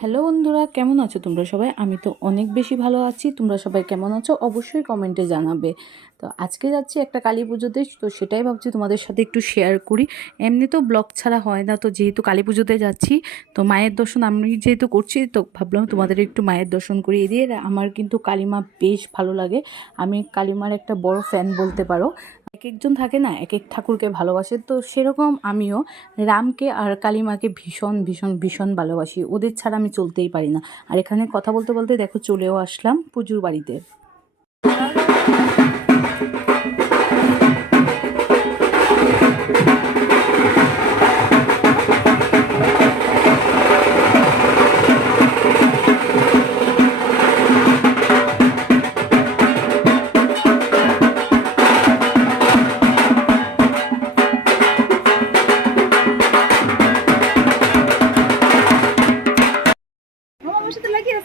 Hello বন্ধুরা, কেমন আছো তোমরা সবাই? আমি তো অনেক বেশি ভালো আছি। তোমরা সবাই কেমন আছো? অবশ্যই কমেন্টে জানাবে। তো আজকে যাচ্ছি একটা কালী পুজোতে, তো সেটাই ভাবছি তোমাদের সাথে একটু শেয়ার করি। এমনি তো ব্লগ ছাড়া হয় না, তো যেহেতু কালী পুজোতে যাচ্ছি, তো মায়ের দর্শন আমি যেহেতু করছি, তো ভাবলাম তোমাদের একটু মায়ের দর্শন করিয়ে দিয়ে আমার কিন্তু কালীমা বেশ ভালো লাগে। আমি কালীমার একটা বড় ফ্যান বলতে পারো। এক একজন থাকে না এক এক ঠাকুরকে ভালোবাসে। তো সেরকম আমিও রামকে আর কালিমাকে ভীষণ ভীষণ ভীষণ ভালোবাসি। ওদের ছাড়া আমি চলতেই পারি না। আর এখানে কথা বলতে বলতে দেখো চলেও আসলাম পুজোর বাড়িতে।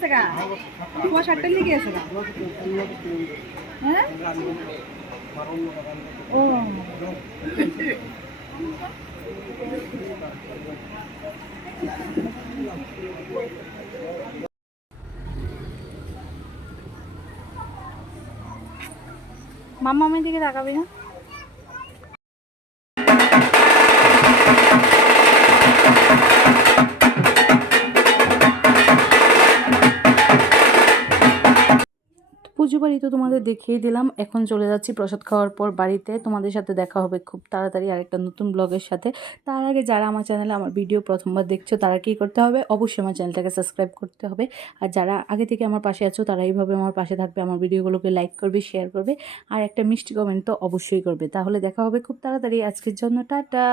আছে গা? তোমার শার্টটা লেগে আছে গা? হ্যাঁ? ও। মামা আমার দিকে তাকাবে না? পুজো বাড়ি তো তোমাদের দেখিয়ে দিলাম। এখন চলে যাচ্ছি প্রসাদ খাওয়ার পর বাড়িতে। তোমাদের সাথে দেখা হবে খুব তাড়াতাড়ি আরেকটা নতুন ব্লগের সাথে। তার আগে যারা আমার চ্যানেলে আমার ভিডিও প্রথমবার দেখছ, তারা কী করতে হবে? অবশ্যই আমার চ্যানেলটাকে সাবস্ক্রাইব করতে হবে। আর যারা আগে থেকে আমার পাশে আছো, তারা এইভাবে আমার পাশে থাকবে, আমার ভিডিওগুলোকে লাইক করবে শেয়ার করবে। আর একটা মিষ্টি কমেন্ট তো অবশ্যই করবে। তাহলে দেখা হবে খুব তাড়াতাড়ি। আজকের জন্য টাটা।